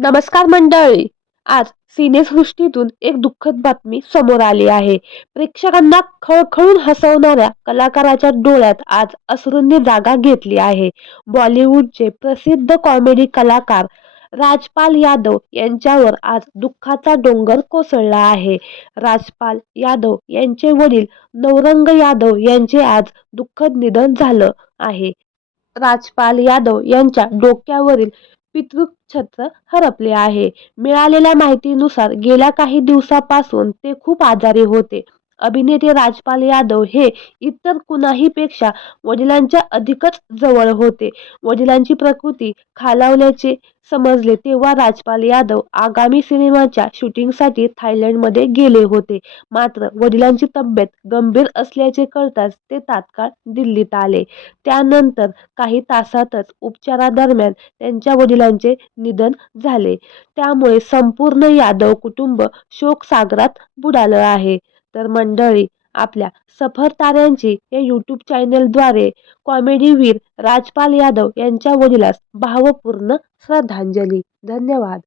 नमस्कार मंडळी. आज सिनेसृष्टीतून एक दुःखद बातमी समोर आली आहे. प्रेक्षकांना खळखळून हसवणाऱ्या कलाकाराच्या डोळ्यात आज अश्रूंनी जागा घेतली आहे. बॉलिवूडचे प्रसिद्ध कॉमेडी कलाकार राजपाल यादव यांच्यावर आज दुःखाचा डोंगर कोसळला आहे. राजपाल यादव यांचे वडील नवरंग यादव यांचे आज दुःखद निधन झालं आहे. राजपाल यादव यांच्या डोक्यावरील पितृछत्र हरपले आहे. मिळालेल्या माहितीनुसार गेल्या काही दिवसांपासून ते खूप आजारी होते. अभिनेते राजपाल यादव हे इतर कुणाही पेक्षा वडिलांच्या अधिकच जवळ होते. वडिलांची प्रकृती खालावल्याचे समजले तेव्हा राजपाल यादव आगामी सिनेमाच्या शूटिंगसाठी थायलंडमध्ये गेले होते. मात्र वडिलांची तब्येत गंभीर असल्याचे कळताच ते तात्काळ दिल्लीत आले. त्यानंतर काही तासातच उपचारादरम्यान त्यांच्या वडिलांचे निधन झाले. त्यामुळे संपूर्ण यादव कुटुंब शोकसागरात बुडालं आहे. तर मंडळी, आपल्या सफर ताऱ्यांची या यूट्यूब चॅनलद्वारे कॉमेडीवीर राजपाल यादव यांच्या वडिलास भावपूर्ण श्रद्धांजली. धन्यवाद.